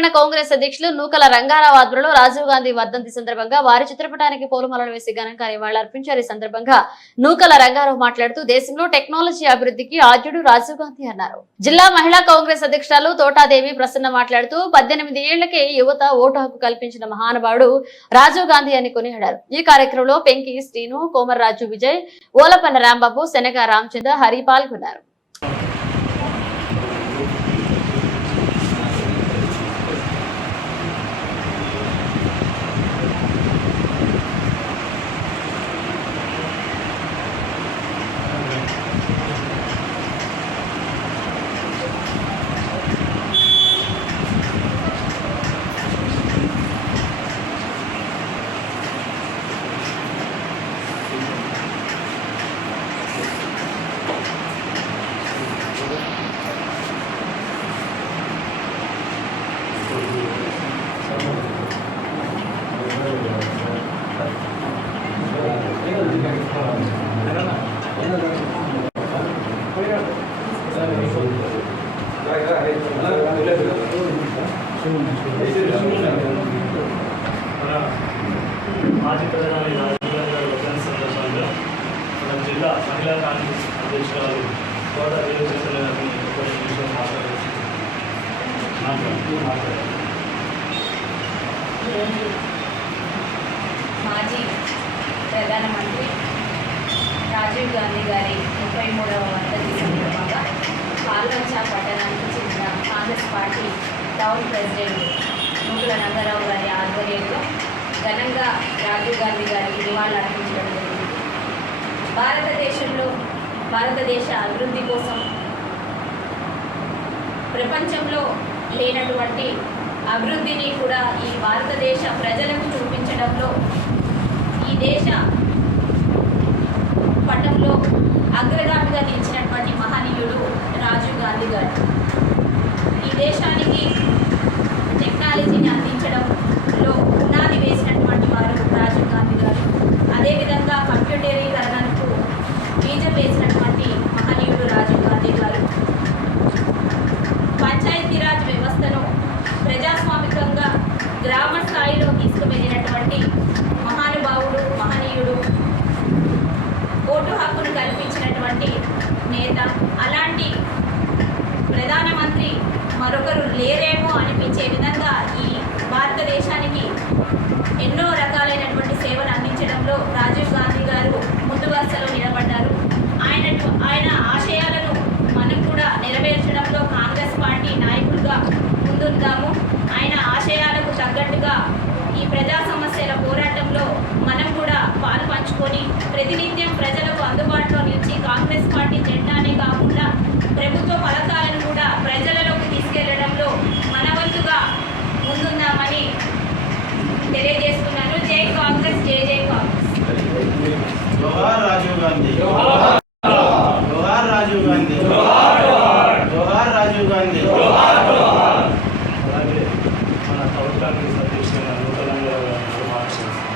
మహిళా కాంగ్రెస్ అధ్యక్షులు నూకల రంగారావు ఆధ్వర్యంలో రాజీవ్ గాంధీ వర్ధంతి సందర్భంగా వారి చిత్రపటానికి పూలమాలలు వేసి ఘనంగా నివాళులర్పించారు. ఈ సందర్భంగా నూకల రంగారావు మాట్లాడుతూ దేశంలో టెక్నాలజీ అభివృద్ధికి ఆద్యుడు రాజీవ్ గాంధీ అన్నారు. జిల్లా మహిళా కాంగ్రెస్ అధ్యక్షురాలు తోటాదేవి ప్రసన్న మాట్లాడుతూ 18 ఏళ్లకే యువత ఓటు హక్కు కల్పించిన మహానుభావుడు రాజీవ్ గాంధీ అని కొనియాడారు. ఈ కార్యక్రమంలో పెంకి శ్రీను, కోమర్రాజు విజయ్, ఓలపన్న రాంబాబు, శనగ రామచంద్ర, హరి పాల్గొన్నారు. మాజీ ప్రధాని రాజీవ్ గాంధీ గారి వర్ధంతి సందర్భంగా మన జిల్లా మహిళా కాంగ్రెస్ అధ్యక్షురాలు తోటాదేవి గారిని కొన్ని నిమిషాలు మాట్లాడారు. మాజీ ప్రధానమంత్రి రాజీవ్ గాంధీ గారి 33వ వర్ధంతి సందర్భంగా పాల్వంచ పట్టణానికి చెందిన కాంగ్రెస్ పార్టీ టౌన్ ప్రెసిడెంట్ నూకల రంగారావు గారి ఆధ్వర్యంలో ఘనంగా రాజీవ్ గాంధీ గారికి నివాళులు అర్పించడం జరిగింది. భారతదేశ అభివృద్ధి కోసం ప్రపంచంలో లేనటువంటి అభివృద్ధిని కూడా ఈ భారతదేశ ప్రజలకు చూపించడంలో ఈ దేశ పటంలో అగ్రగామిగా నిలిచినటువంటి మహనీయుడు రాజీవ్ గాంధీ గారు. ఈ దేశానికి టెక్నాలజీని అందించడంలో పునాది వేసినటువంటి వారు రాజీవ్ గాంధీ గారు. అదేవిధంగా కంప్యూటరీకరణకు బీజం వేసినటువంటి మహనీయుడు రాజీవ్ గాంధీ గారు. పంచాయతీరాజ్ వ్యవస్థను ప్రజాస్వామికంగా గ్రామ స్థాయిలో తీసుకువెళ్ళినటువంటి మహానుభావుడు, మహనీయుడు. ఓటు హక్కును కల్పించినటువంటి నేత. అలాంటి ప్రధానమంత్రి మరొకరు లేరేమో అనిపించే విధంగా ఈ భారతదేశానికి ఎన్నో రకాలైనటువంటి సేవలు అందించడంలో రాజీవ్ గాంధీ గారు ముందు వరుసలో నిలబడ్డారు. ఆయన ఆశయాలను మనం కూడా నెరవేర్చడంలో కాంగ్రెస్ పార్టీ నాయకులుగా ముందుందాము. ఆయన ఆశయాలకు తగ్గట్టుగా ఈ ప్రజా సమస్యల పోరాటంలో మనం కూడా పాలు పంచుకొని ప్రతినిత్యం ప్రజలకు అందుబాటులో నిలిచి కాంగ్రెస్ పార్టీ జెండానే కాకుండా ప్రభుత్వ పథకాలను కూడా ప్రజలలోకి తీసుకెళ్లడంలో మన వంతుగా ముందుందామని తెలియజేస్తున్నాను. జై కాంగ్రెస్, జై జై కాంగ్రెస్. జోహార్ రాజీవ్ గాంధీ, జోహార్ రాజీవ్ గాంధీ, జోహార్ రాజీవ్ గాంధీ. అలాగే మన టౌన్ కాంగ్రెస్ అధ్యక్షుడు నూకల రంగారావు గారు మాట్లాడుతున్నారు.